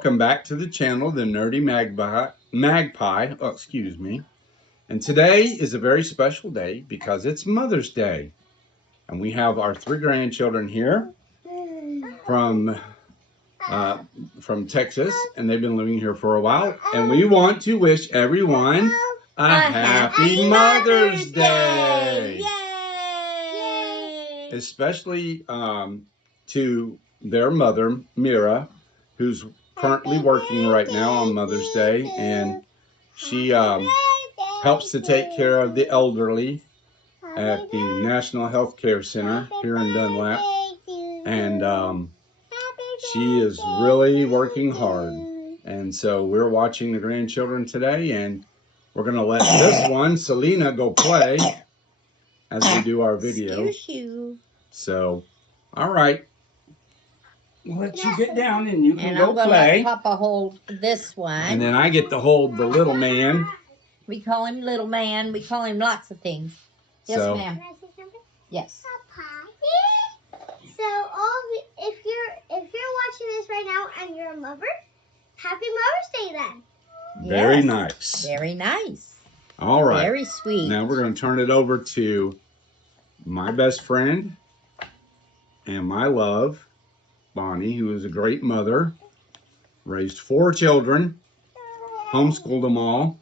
welcome back to the channel, the Nerdy Magpie. Oh, excuse me. And today is a very special day because it's Mother's Day. And we have our 3 grandchildren here from Texas, and they've been living here for a while. And we want to wish everyone a happy Mother's Day. Yay! Especially to their mother, Mira, who's currently working right now on Mother's Day, and she helps to take care of the elderly at the National Health Care Center here in Dunlap, and she is really working hard. And so we're watching the grandchildren today, and we're going to let this one, Selena, go play as we do our video. Excuse you. So, all right. We'll let you get down and you can go I'm gonna play. let Papa hold this one. And then I get to hold the little man. We call him little man. We call him lots of things. Yes, ma'am. Can I say something? Yes. Papa. So if you're watching this right now and you're a mother, happy Mother's Day then. Very Yes. nice. Very nice. All right. Very sweet. Now we're going to turn it over to my best friend and my love, Bonnie, who is a great mother, raised 4 children, homeschooled them all,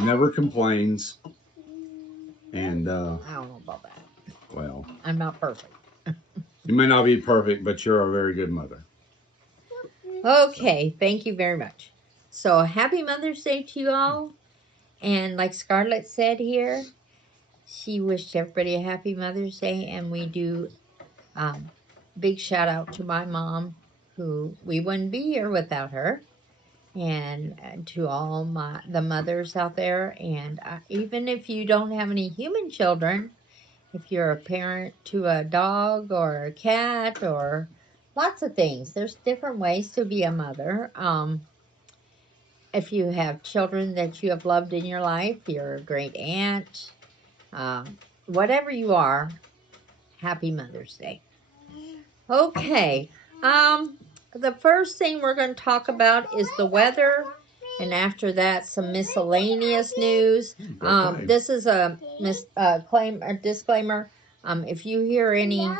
never complains, and I don't know about that. well, I'm not perfect. you may not be perfect, but you're a very good mother. Okay, thank you very much. So happy Mother's Day to you all. And like Scarlett said here, she wished everybody a happy Mother's Day, and we do big shout out to my mom, who we wouldn't be here without her, and to all the mothers out there. And even if you don't have any human children, if you're a parent to a dog or a cat or lots of things, there's different ways to be a mother. If you have children that you have loved in your life, you're a great aunt, whatever you are, happy Mother's Day. Okay, the first thing we're going to talk about is the weather, and after that, some miscellaneous news. This is a disclaimer. If you hear any,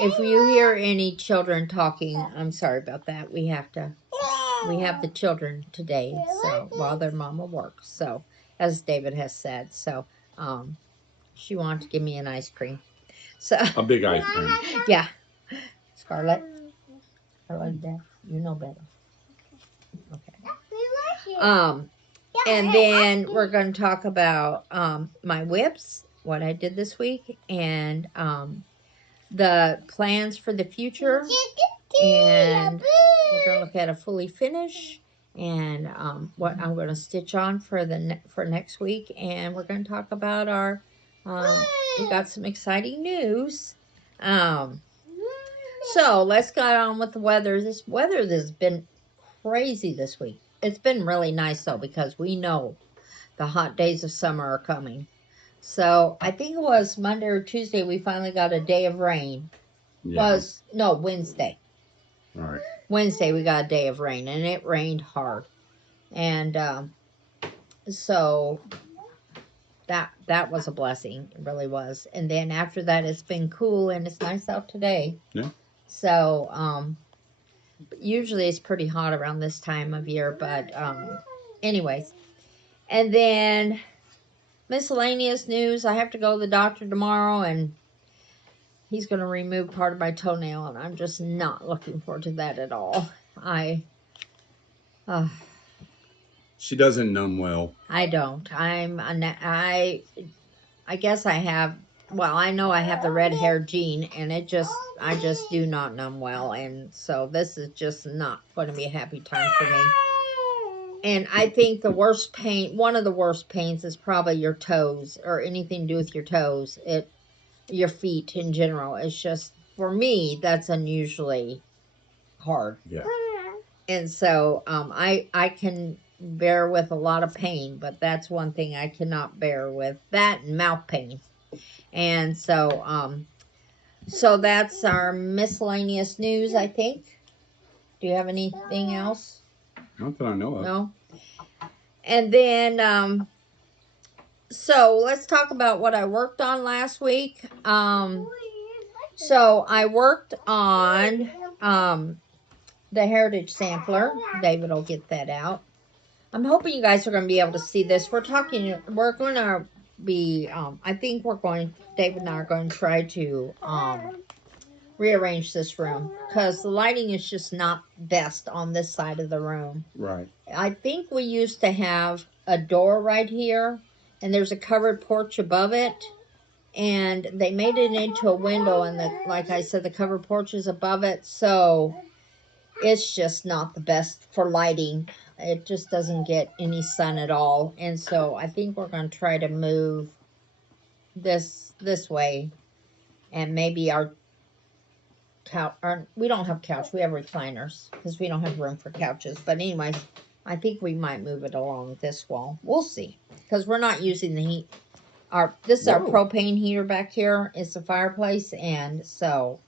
if you hear any children talking, I'm sorry about that. We have the children today, so while their mama works. So, as David has said, so she wanted to give me an ice cream. So A big ice cream. yeah, Scarlett, Dad, you know better. Okay. And then we're going to talk about my whips, what I did this week, and the plans for the future. And we're going to look at a fully finish and what I'm going to stitch on for next week. And we're going to talk about our we got some exciting news. So let's get on with the weather. This weather has been crazy this week. It's been really nice though, because we know the hot days of summer are coming. So I think it was Monday or Tuesday we finally got a day of rain. Yeah. Wednesday. All right. Wednesday we got a day of rain, and it rained hard. And so that was a blessing. It really was. And then after that, it's been cool, and it's nice out today. Yeah. So usually it's pretty hot around this time of year, but anyways. And then miscellaneous news. I have to go to the doctor tomorrow, and he's going to remove part of my toenail, and I'm just not looking forward to that at all. She doesn't numb well. I don't. I guess I have. Well, I know I have the red hair gene, and I just do not numb well, and so this is just not going to be a happy time for me. And I think the worst pain, one of the worst pains, is probably your toes or anything to do with your toes. Your feet in general. It's just, for me, that's unusually hard. Yeah. And so I can bear with a lot of pain, but that's one thing I cannot bear with. That and mouth pain. And so So that's our miscellaneous news, I think. Do you have anything else? Not that I know of. No. And then, so let's talk about what I worked on last week. So I worked on the Heritage Sampler. David will get that out. I'm hoping you guys are going to be able to see this. We're going to be, I think David and I are going to try to rearrange this room because the lighting is just not best on this side of the room. Right. I think we used to have a door right here, and there's a covered porch above it, and they made it into a window, and like I said, the covered porch is above it, so it's just not the best for lighting. It just doesn't get any sun at all, and so I think we're going to try to move this way, and maybe our couch. We don't have couch. We have recliners because we don't have room for couches. But anyway, I think we might move it along this wall. We'll see because we're not using the heat. This is our propane heater back here. It's the fireplace, and so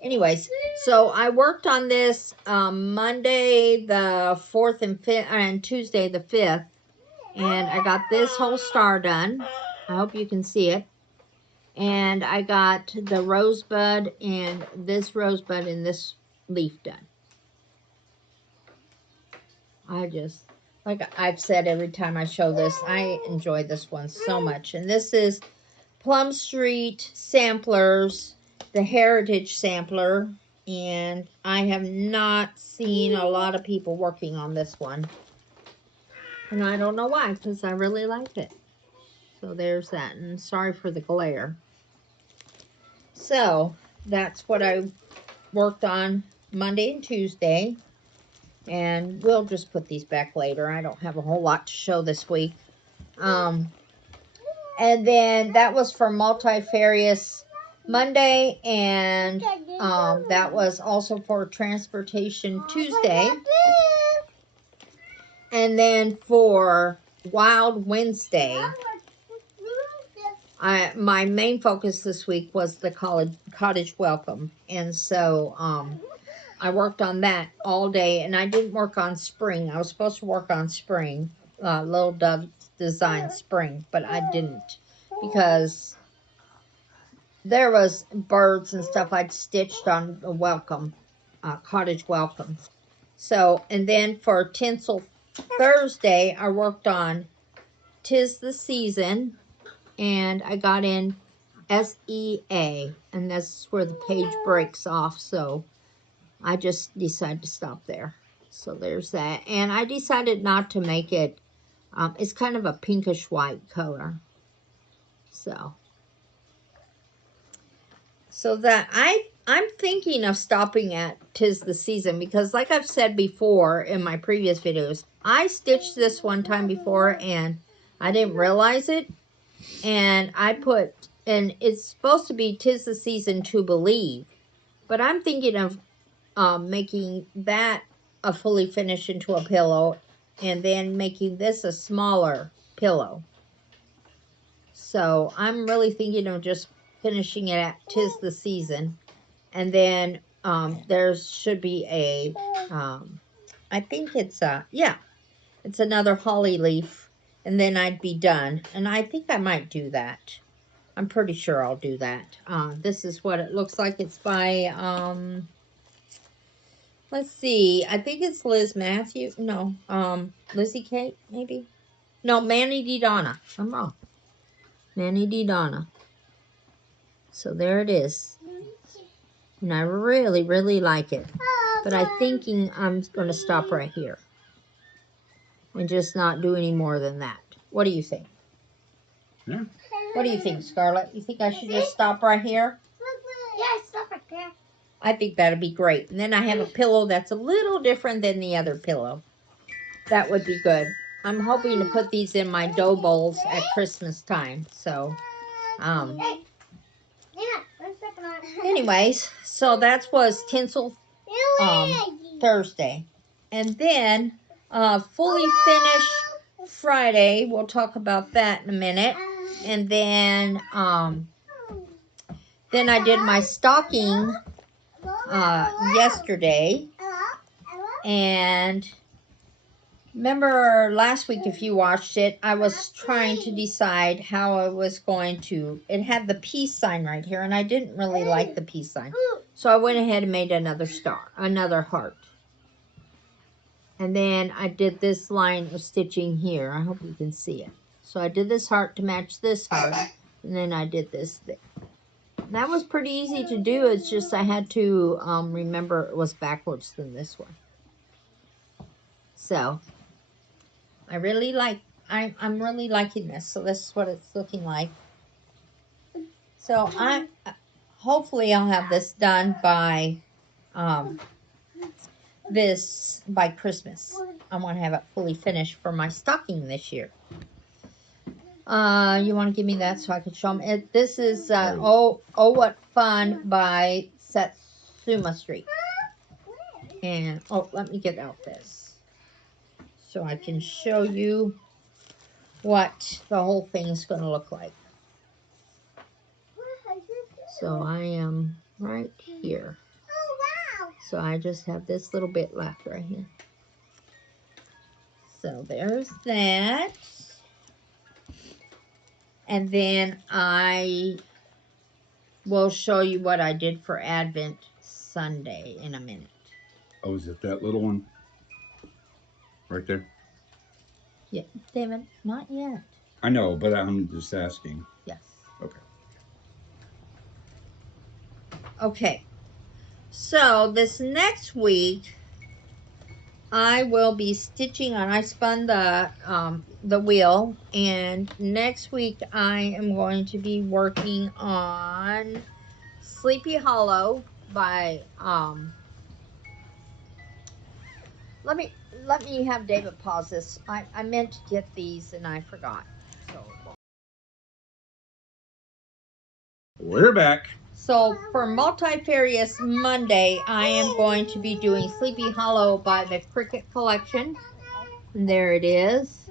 anyways, so I worked on this Monday the 4th and 5th, and Tuesday the 5th, and I got this whole star done. I hope you can see it. And I got the rosebud and this rosebud and this leaf done. Like I've said every time I show this, I enjoy this one so much. And this is Plum Street Samplers, the Heritage Sampler. And I have not seen a lot of people working on this one. And I don't know why, because I really like it. So there's that. And sorry for the glare. So that's what I worked on Monday and Tuesday, and we'll just put these back later. I don't have a whole lot to show this week. And then that was for Multifarious Monday, and that was also for Transportation Tuesday. And then for Wild Wednesday, my main focus this week was the cottage welcome, and so I worked on that all day, and I didn't work on spring. I was supposed to work on spring, Little Dove Design spring, but I didn't because there was birds and stuff I'd stitched on the welcome, cottage welcome. So, and then for Tinsel Thursday, I worked on 'Tis the Season. And I got in SEA, and that's where the page breaks off, so I just decided to stop there. So there's that. And I decided not to make it, it's kind of a pinkish white color. So that I'm thinking of stopping at 'Tis the Season, because like I've said before in my previous videos, I stitched this one time before and I didn't realize it. And and it's supposed to be 'Tis the Season to Believe. But I'm thinking of making that a fully finished into a pillow, and then making this a smaller pillow. So I'm really thinking of just finishing it at 'Tis the Season. And then there should be I think it's another holly leaf. And then I'd be done. And I think I might do that. I'm pretty sure I'll do that. This is what it looks like. It's by, let's see. I think it's Liz Matthew. No, Lizzie Kate, maybe. No, Manny D. Donna. I'm wrong. Manny D. Donna. So there it is. And I really, really like it. But I'm thinking I'm going to stop right here. And just not do any more than that. What do you think? Yeah. What do you think, Scarlett? You think I should just stop right here? Yeah, stop right there. I think that'd be great. And then I have a pillow that's a little different than the other pillow. That would be good. I'm hoping to put these in my dough bowls at Christmas time. So, anyways, so that was Tinsel Thursday. And then fully finished Friday. We'll talk about that in a minute. And then Then I did my stocking yesterday. And remember last week, if you watched it, I was trying to decide how I was going to. It had the peace sign right here, and I didn't really like the peace sign. So I went ahead and made another star, another heart. And then I did this line of stitching here. I hope you can see it. So I did this heart to match this heart, and then I did this thing. That was pretty easy to do. It's just I had to remember it was backwards than this one. So I really like, I'm really liking this. So this is what it's looking like. So hopefully I'll have this done by Christmas. I want to have it fully finished for my stocking this year. You want to give me that so I can show them? This is Oh What Fun by Satsuma Street. And let me get out this so I can show you what the whole thing is going to look like. So I am right here. So I just have this little bit left right here. So there's that. And then I will show you what I did for Advent Sunday in a minute. Oh, is it that little one? Right there? Yeah, David, not yet. I know, but I'm just asking. Yes. Okay. Okay. So this next week, I will be stitching on. I spun the wheel, and next week I am going to be working on Sleepy Hollow by let me have David pause this. I meant to get these and I forgot. So we're back. So for Multifarious Monday, I am going to be doing Sleepy Hollow by the Cricket Collection. And there it is.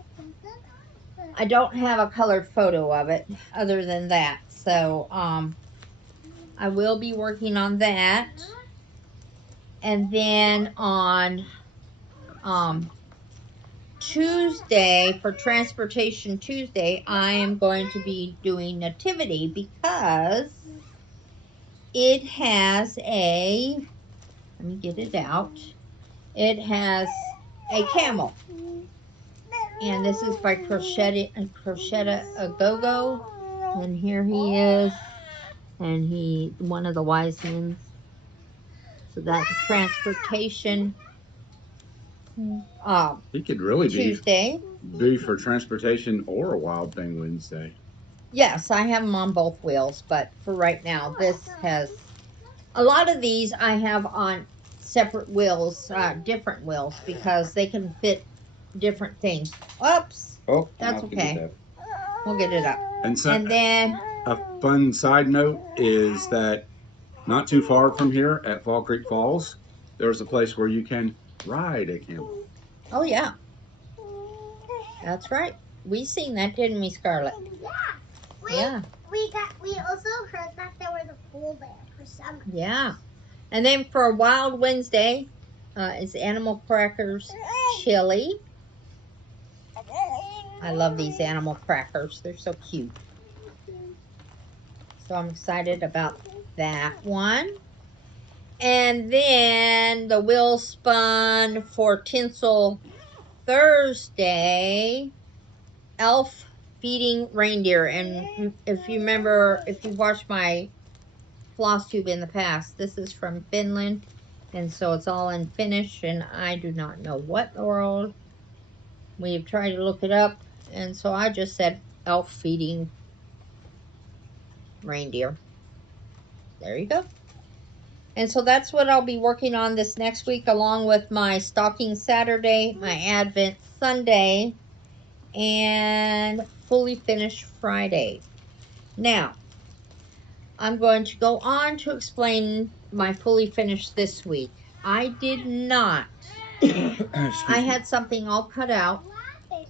I don't have a colored photo of it other than that. So I will be working on that. And then on Tuesday, for Transportation Tuesday, I am going to be doing Nativity because it has let me get it out. It has a camel. And this is by Crocetta a Go-Go. And here he is. And he, one of the wise men. So that's Transportation He could really Tuesday. be for Transportation or a Wild Thing Wednesday. Yes, I have them on both wheels, but for right now, this has a lot of these I have on separate wheels, different wheels, because they can fit different things. Oops. Oh, that's okay. We'll get it up. And then a fun side note is that not too far from here at Fall Creek Falls, there's a place where you can ride a camel. Oh yeah, that's right. We seen that, didn't we, Scarlett? Yeah. We also heard that there was a pool there for summer. Yeah. And then for Wild Wednesday, it's Animal Crackers Chili. I love these animal crackers. They're so cute. So I'm excited about that one. And then the wheel spun for Tinsel Thursday, Elf Feeding Reindeer. And if you remember, if you've watched my Flosstube in the past, this is from Finland. And so it's all in Finnish, and I do not know what in the world. We've tried to look it up, and so I just said Elf Feeding Reindeer. There you go. And so that's what I'll be working on this next week, along with my Stocking Saturday, my Advent Sunday, and Fully Finished Friday. Now, I'm going to go on to explain my Fully Finished this week. I did not. I had something all cut out,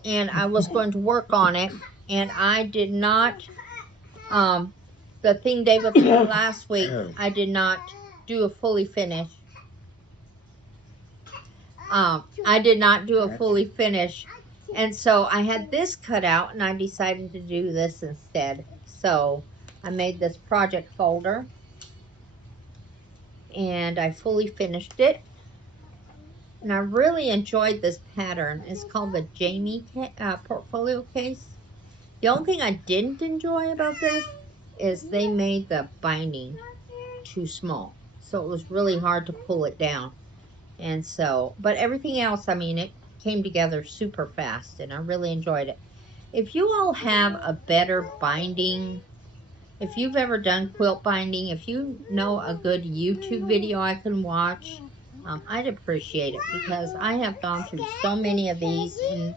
and I was going to work on it, and I did not. the thing David put last week, I did not do a fully finish. I did not do a fully finish. And so I had this cut out, and I decided to do this instead. So I made this project folder, and I fully finished it. And I really enjoyed this pattern. It's called the Jamie portfolio case. The only thing I didn't enjoy about this is they made the binding too small. So it was really hard to pull it down. And so, but everything else, I mean, it came together super fast, and I really enjoyed it. If you all have a better binding, if you've ever done quilt binding, if you know a good YouTube video I can watch, I'd appreciate it, because I have gone through so many of these and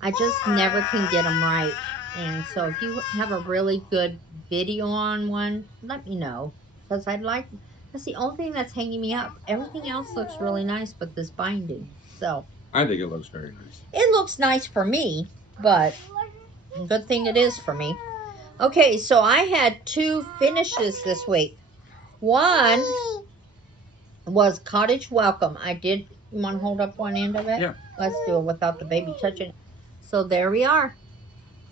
I just never can get them right. And so if you have a really good video on one, let me know, because that's the only thing that's hanging me up. Everything else looks really nice but this binding. So I think it looks very nice. it looks nice for me, but good thing it is for me. Okay, so I had 2 finishes this week. One was Cottage Welcome. You want to hold up one end of it? Yeah. Let's do it without the baby touching it. So there we are.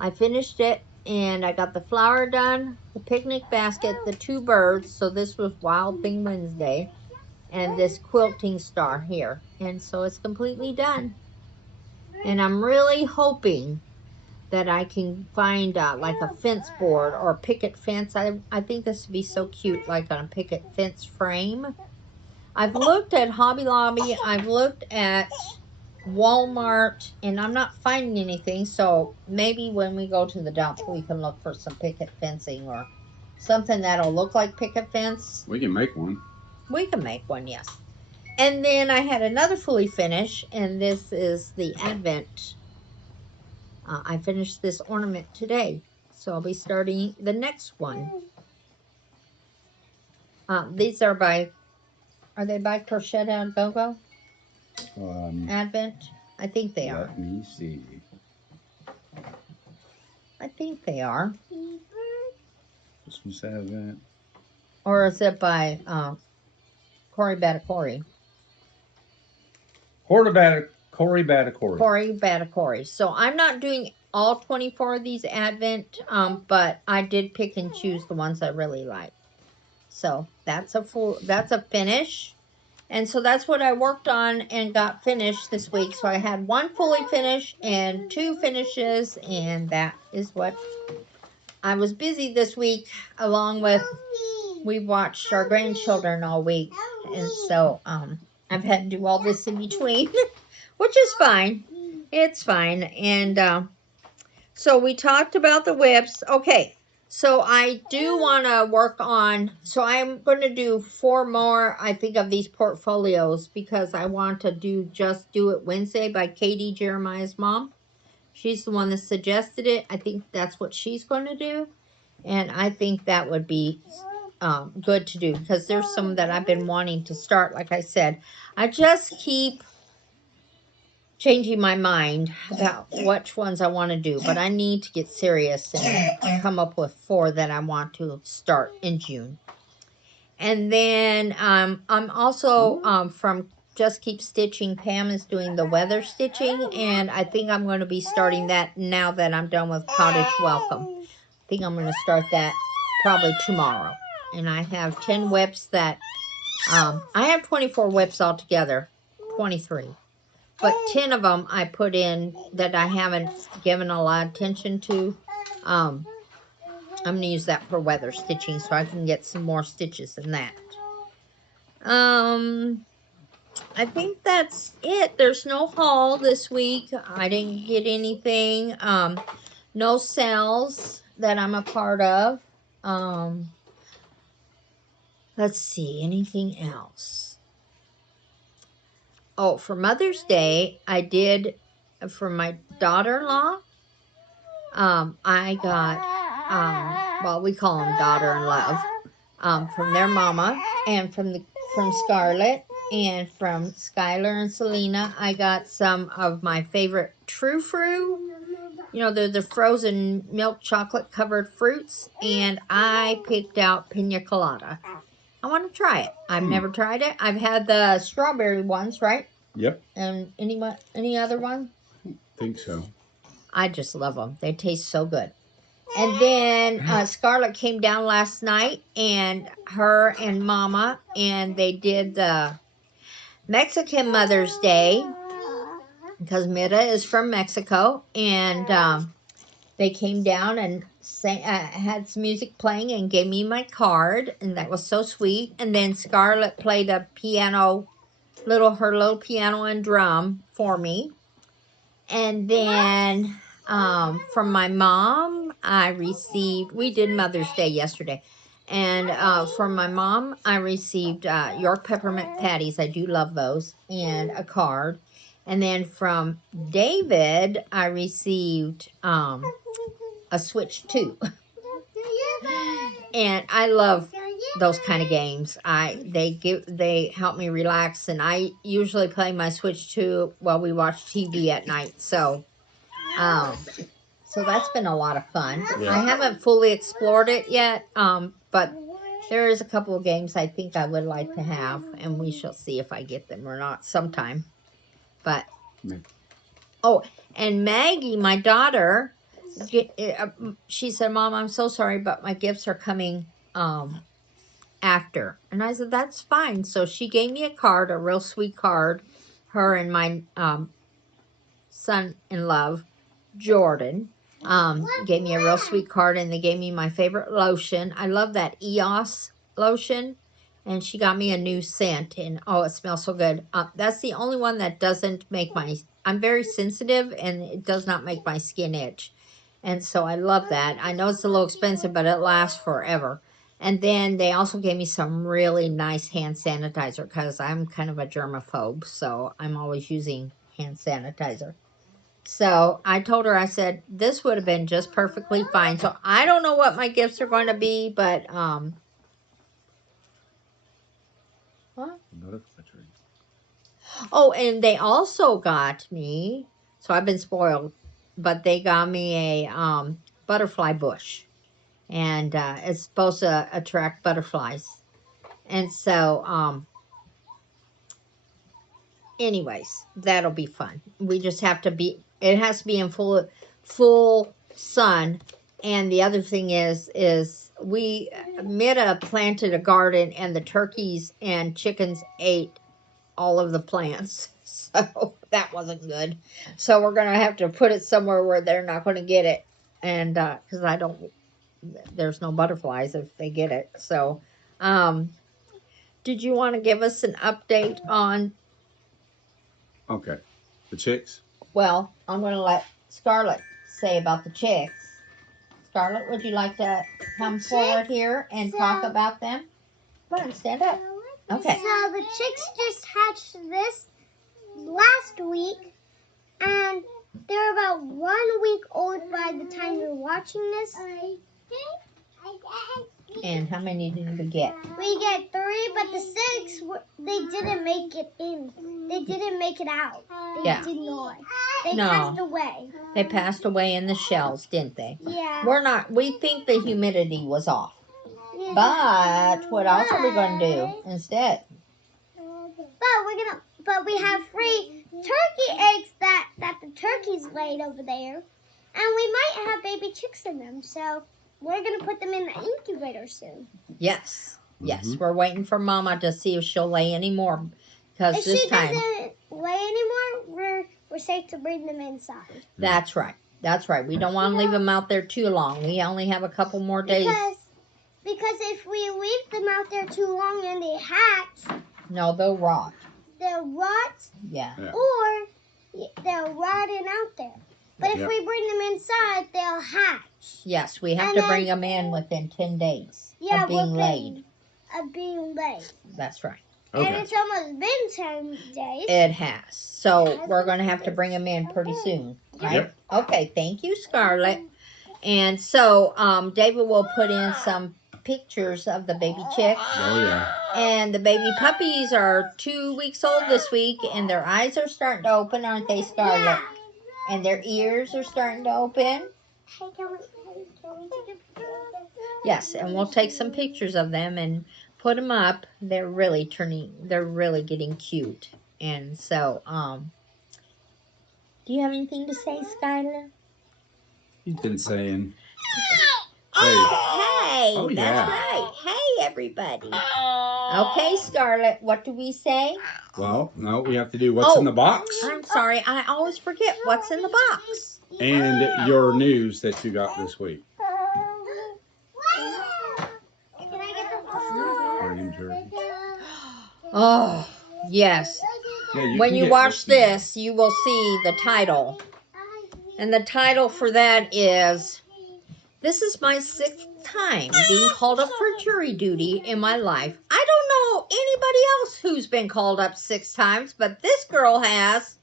I finished it, and I got the flower done, the picnic basket, the 2 birds. So this was Wild Thing Wednesday, and this quilting star here. And so it's completely done. And I'm really hoping that I can find like a fence board or a picket fence. I think this would be so cute, like on a picket fence frame. I've looked at Hobby Lobby, I've looked at Walmart, and I'm not finding anything. So maybe when we go to the dump, we can look for some picket fencing or something that'll look like picket fence. We can make one. We can make one, yes. And then I had another fully finish, and this is the Advent. I finished this ornament today, so I'll be starting the next one. These are they by Crochet and Go-Go? Advent? I think they are. Let me see. I think they are. This one's Advent. Or is it by Cory Batacore? Cory Batacore. Cory Batacore. So I'm not doing all 24 of these Advent, but I did pick and choose the ones I really like. So that's a finish. And so that's what I worked on and got finished this week. So I had 1 fully finished and 2 finishes, and that is what I was busy this week, along with we watched our grandchildren all week. And so I've had to do all this in between, which is fine. It's fine. And so we talked about the whips. Okay. So I do want to work on, so I'm going to do 4 more, I think, of these portfolios, because I want to do Just Do It Wednesday by Katie, Jeremiah's mom. She's the one that suggested it. I think that's what she's going to do. And I think that would be good to do, because there's some that I've been wanting to start. Like I said, I just keep changing my mind about which ones I want to do, but I need to get serious and come up with 4 that I want to start in June. And then I'm also from Just Keep Stitching. Pam is doing the weather stitching, and I think I'm going to be starting that now that I'm done with Cottage Welcome. I think I'm going to start that probably tomorrow. And I have 10 whips that I have 24 whips altogether, 23. But 10 of them I put in that I haven't given a lot of attention to. I'm going to use that for weather stitching, so I can get some more stitches in that. I think that's it. There's no haul this week. I didn't get anything. No sales that I'm a part of. Let's see, anything else? Oh, for Mother's Day, I did, for my daughter-in-law, I got, well, we call them daughter-in-love, from their mama, and from Scarlett, and from Skylar and Selena, I got some of my favorite True Fruit. you know, they're the frozen milk chocolate covered fruits, and I picked out pina colada. I want to try it. I've never tried it. I've had the strawberry ones, right? Yep, And any other one? think so. I just love them. They taste so good. And then Scarlett came down last night, and her and Mama, and they did the Mexican Mother's Day, because Mira is from Mexico, and they came down and had some music playing and gave me my card, and that was so sweet. And then Scarlett played a piano, her little piano and drum for me. And then from my mom, we did Mother's Day yesterday. And from my mom, I received York peppermint patties. I do love those. And a card. And then from David, I received a Switch 2. And I love those kind of games. They help me relax, and I usually play my Switch 2 while we watch TV at night. So that's been a lot of fun. Yeah. I haven't fully explored it yet, but there is a couple of games I think I would like to have, and we shall see if I get them or not sometime. But and Maggie, my daughter, she said, "Mom, I'm so sorry, but my gifts are coming after." And I said, "That's fine." So she gave me a card, a real sweet card. Her and my son-in-law, Jordan, gave me a real sweet card, and they gave me my favorite lotion. I love that EOS lotion. And she got me a new scent, and it smells so good. That's the only one that doesn't make I'm very sensitive, and it does not make my skin itch. And so I love that. I know it's a little expensive, but it lasts forever. And then they also gave me some really nice hand sanitizer, because I'm kind of a germaphobe, so I'm always using hand sanitizer. So I told her, I said, this would have been just perfectly fine. So I don't know what my gifts are going to be, but what? Oh, and they also got me, so I've been spoiled, but they got me a butterfly bush, and it's supposed to attract butterflies. And so, anyways, that'll be fun. We just have to it has to be in full sun. And the other thing is Mira planted a garden, and the turkeys and chickens ate all of the plants. So that wasn't good. So we're going to have to put it somewhere where they're not going to get it. And because there's no butterflies if they get it. So did you want to give us an update on? Okay. The chicks? Well, I'm going to let Scarlett say about the chicks. Scarlett, would you like to come forward here and talk about them? Come on, stand up. Okay. So the chicks just hatched this last week, and they're about 1 week old by the time you're watching this. And how many did we get? We get 3, but the 6, they didn't make it in. They didn't make it out. They did not. They passed away. They passed away in the shells, didn't they? Yeah. We think the humidity was off. But what else are we going to do instead? But we have 3 turkey eggs that the turkeys laid over there, and we might have baby chicks in them. So we're gonna put them in the incubator soon. Yes, we're waiting for Mama to see if she'll lay any more, because this she time doesn't lay anymore, we're safe to bring them inside. That's right. We don't want to leave them out there too long. We only have a couple more days. Because if we leave them out there too long and they hatch, no, they'll rot. They'll rot. Yeah. Or they'll rotting out there. But if we bring them inside, they'll hatch. Yes, we have to bring them in within 10 days of being laid. That's right. Okay. And it's almost been 10 days. It has. So we're going to have to bring them in pretty soon, right? Yep. Okay, thank you, Scarlett. And so David will put in some pictures of the baby chicks. Oh, yeah. And the baby puppies are 2 weeks old this week, and their eyes are starting to open, aren't they, Scarlett? And their ears are starting to open. Hey, can we take a picture? Yes, and we'll take some pictures of them and put them up. They're really getting cute. And so, do you have anything to say, Skylar? He's been saying. Hey, Oh, that's yeah. right. Hey, everybody. Okay, Scarlett, what do we say? Well, no, we have to do what's in the box I'm sorry, I always forget what's in the box. and your news that you got this week. Can I get the Green jersey. Oh, yes. Yeah, When can you get watch this. this, you will see the title. And the title for that is, this is my 6th time being called up for jury duty in my life. I don't know anybody else who's been called up 6 times, but this girl has.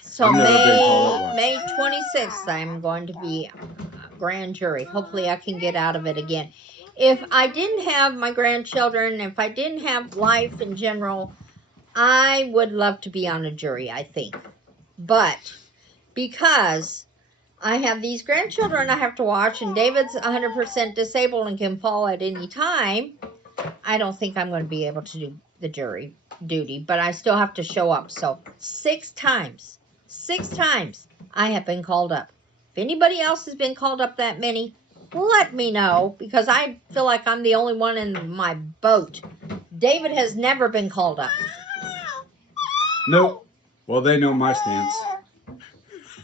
So I've never been called up once. May 26th, I'm going to be a grand jury. Hopefully I can get out of it again. If I didn't have my grandchildren, if I didn't have life in general, I would love to be on a jury, I think. But because I have these grandchildren I have to watch, and David's 100% disabled and can fall at any time, I don't think I'm going to be able to do the jury duty, but I still have to show up. So 6 times I have been called up. If anybody else has been called up that many, let me know, because I feel like I'm the only one in my boat. David has never been called up. Nope. Well, they know my stance.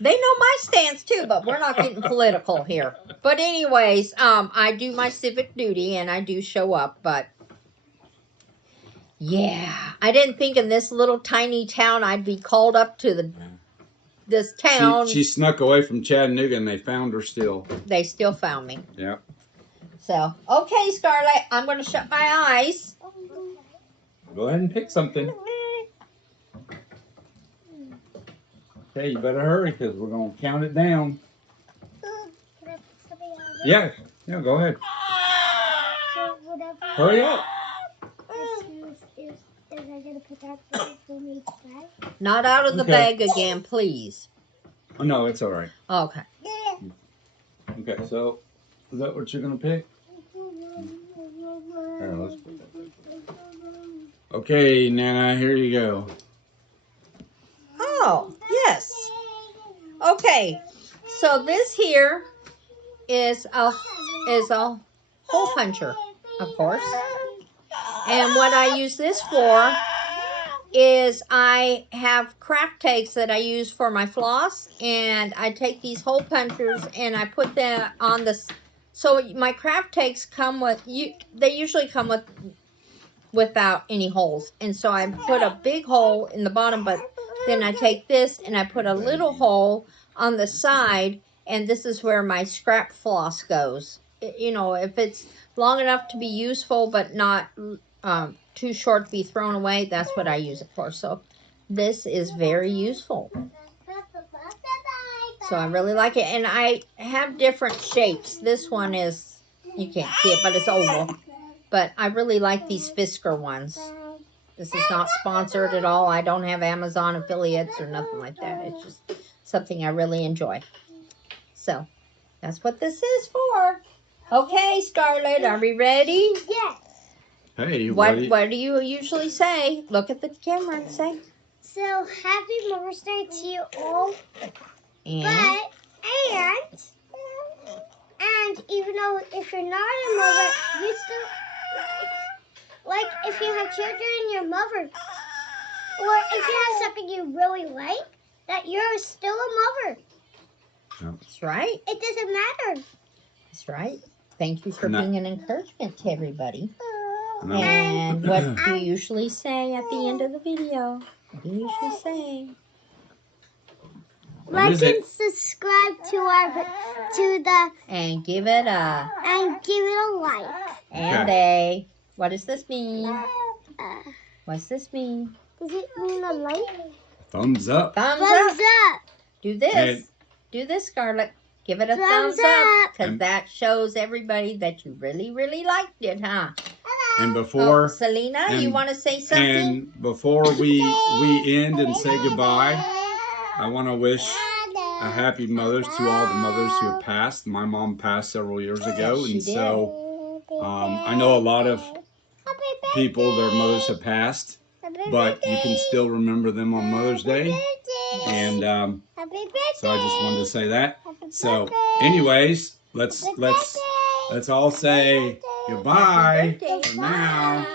They know my stance too, but we're not getting political here. But anyways, I do my civic duty and I do show up, but yeah, I didn't think in this little tiny town I'd be called up to this town. She snuck away from Chattanooga and they found her still. They still found me. Yeah. So, okay, Scarlett, I'm going to shut my eyes. Go ahead and pick something. Okay, you better hurry because we're going to count it down. Yeah, go ahead. Hurry up. Is I gonna put that for me back? Not out of the bag again, please. Oh, no, it's all right. Okay. Okay, so is that what you're going to pick? Here, let's put that. Okay, Nana, here you go. Oh, yes. Okay, so this here is a hole puncher, of course. And what I use this for is I have craft takes that I use for my floss, and I take these hole punchers and I put them on the. So my craft takes come with they usually come without any holes, and so I put a big hole in the bottom, but then I take this and I put a little hole on the side, and this is where my scrap floss goes. You know, if it's long enough to be useful but not too short to be thrown away, that's what I use it for. So this is very useful. So I really like it, and I have different shapes. This one is, you can't see it, but it's oval. But I really like these Fisker ones. This is not sponsored at all. I don't have Amazon affiliates or nothing like that. It's just something I really enjoy. So that's what this is for. Okay, Scarlett, are we ready? Yes. Hey, What do you usually say? Look at the camera and say. So happy Mother's Day to you all. And And even though if you're not a mother, you still like if you have children and your mother, or if you have something you really like, that you're still a mother. That's right. It doesn't matter. That's right. Thank you for being an encouragement to everybody. No. And what do you usually say at the end of the video? What do you usually say? Like and subscribe to the and give it a like. And a, what does this mean? What's this mean? Does it mean a like? Thumbs up. Thumbs Thumbs up. up. Do this. And do this, Scarlett. Give it a thumbs up. Because that shows everybody that you really, really liked it, huh? And before Selena, you want to say something? And before we end and say goodbye, I want to wish a happy Mother's to all the mothers who have passed. My mom passed several years ago, Yes, she and did. so I know a lot of people, their mothers have passed, but you can still remember them on Mother's Day. And so I just wanted to say that. So, anyways, let's all say goodbye for now.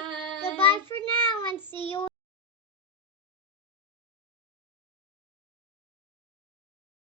Goodbye for now, and see you.